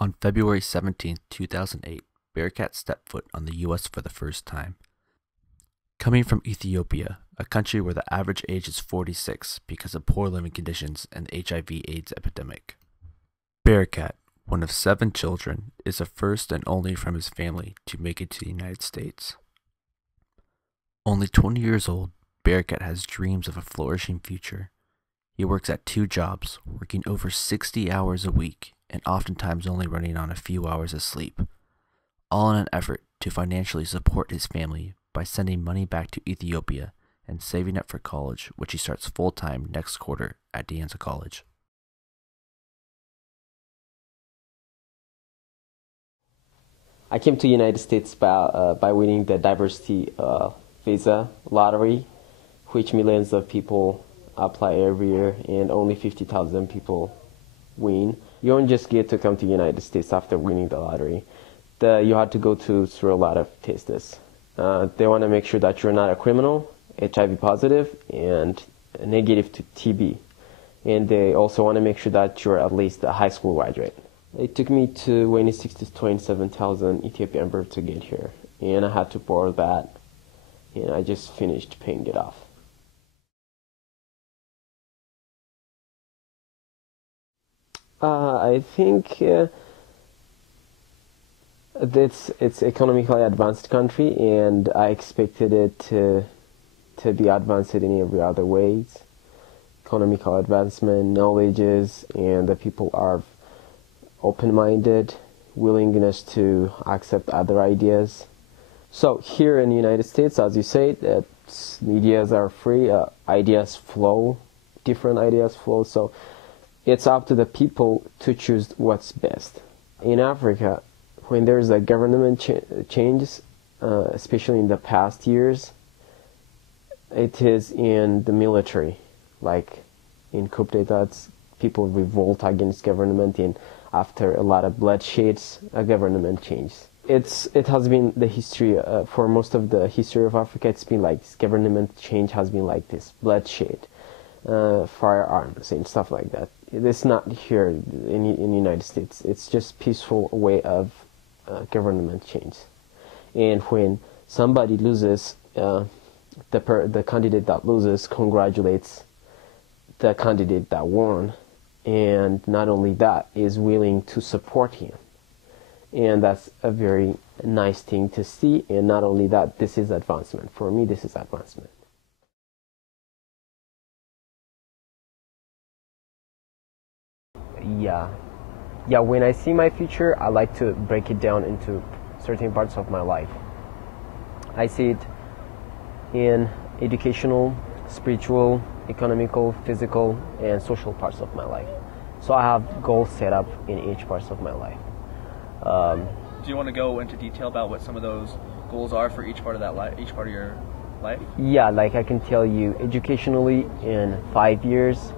On February 17, 2008, Bereket stepped foot on the U.S. for the first time. Coming from Ethiopia, a country where the average age is 46 because of poor living conditions and the HIV/AIDS epidemic. Bereket, one of 7 children, is the first and only from his family to make it to the United States. Only 20 years old, Bereket has dreams of a flourishing future. He works at 2 jobs, working over 60 hours a week, and oftentimes only running on a few hours of sleep, all in an effort to financially support his family by sending money back to Ethiopia and saving up for college, which he starts full-time next quarter at Anza College. I came to the United States by winning the diversity visa lottery, which millions of people apply every year and only 50,000 people win. You don't just get to come to the United States after winning the lottery. You have to go through a lot of tests. They want to make sure that you're not a criminal, HIV positive, and negative to TB. And they also want to make sure that you're at least a high school graduate. It took me to 26 to 27,000 Ethiopian birr to get here, and I had to borrow that, and I just finished paying it off. I think it's economically advanced country, and I expected it to be advanced in every other ways. Economical advancement, knowledges, and the people are open-minded, willingness to accept other ideas. So here in the United States, as you say, ideas are free, ideas flow, different ideas flow. So it's up to the people to choose what's best. In Africa, when there's a government changes, especially in the past years, it is in the military, like in coup d'etats, people revolt against government, and after a lot of bloodshed, a government changes. It has been the history, for most of the history of Africa, it's been like this government change has been like this, bloodshed, firearms and stuff like that. It's not here in the United States. It's just peaceful way of government change. And when somebody loses, the candidate that loses congratulates the candidate that won, and not only that, is willing to support him. And that's a very nice thing to see. And not only that, this is advancement. For me, this is advancement. Yeah, when I see my future, I like to break it down into certain parts of my life. I see it in educational, spiritual, economical, physical, and social parts of my life. So I have goals set up in each part of my life. Do you want to go into detail about what some of those goals are for each part of each part of your life? Yeah, like I can tell you, educationally, in 5 years,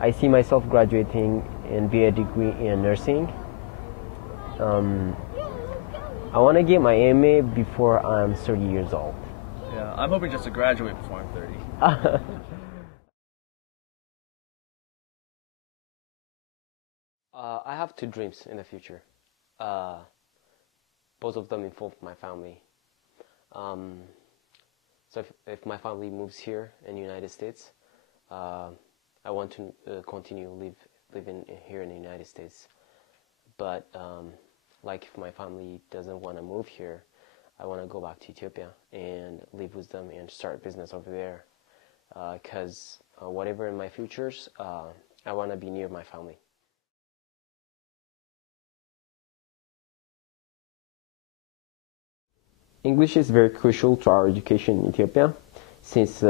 I see myself graduating and be a degree in nursing. I want to get my MA before I'm 30 years old. Yeah, I'm hoping just to graduate before I'm 30. I have 2 dreams in the future. Both of them involve my family. So if my family moves here in the United States, I want to continue living here in the United States. But like if my family doesn't want to move here, I want to go back to Ethiopia and live with them and start a business over there. Because whatever in my futures, I want to be near my family. English is very crucial to our education in Ethiopia, since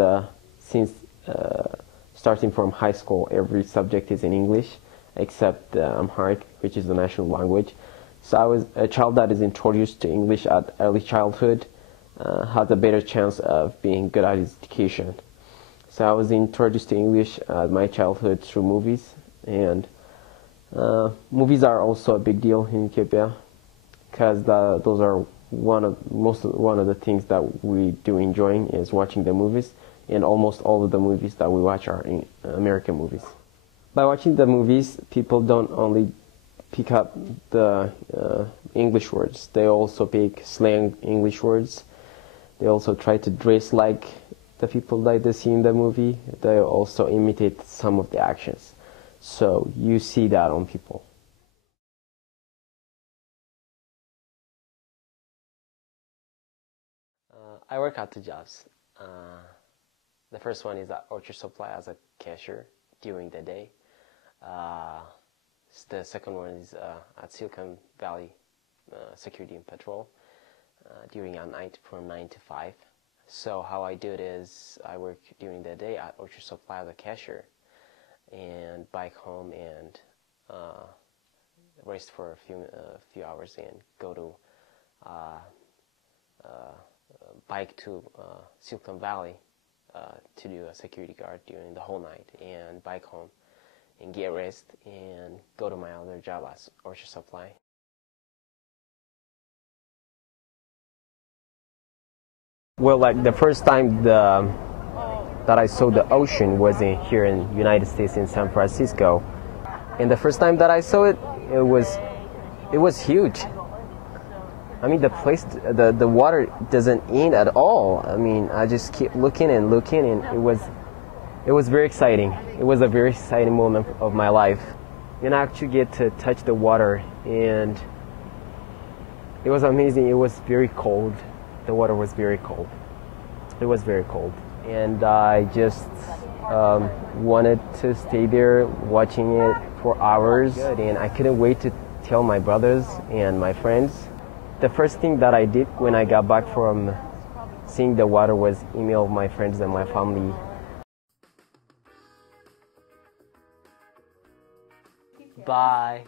starting from high school, every subject is in English, except Amharic, which is the national language. So I was a child that is introduced to English at early childhood, has a better chance of being good at his education. So I was introduced to English at my childhood through movies, and movies are also a big deal in Ethiopia, because those are one of the things that we do enjoying is watching the movies, and almost all of the movies that we watch are American movies. By watching the movies, people don't only pick up the English words. They also pick slang English words. They also try to dress like the people that they see in the movie. They also imitate some of the actions. So you see that on people. I work at two jobs. The first one is at Orchard Supply as a cashier during the day. The second one is at Silicon Valley Security and Patrol during a night from 9 to 5. So how I do it is I work during the day at Orchard Supply as a cashier and bike home and rest for a few hours and go to bike to Silicon Valley to do a security guard during the whole night and bike home and get rest and go to my other job at Orchard Supply. Well, like the first time that I saw the ocean was here in United States in San Francisco, and the first time that I saw it, it was huge. I mean, the place, the water doesn't end at all. I mean, I just keep looking, and it was very exciting. It was a very exciting moment of my life. And I actually get to touch the water, and it was amazing. It was very cold. The water was very cold. It was very cold. And I just wanted to stay there watching it for hours. And I couldn't wait to tell my brothers and my friends. The first thing that I did when I got back from seeing the water was email my friends and my family. Bye.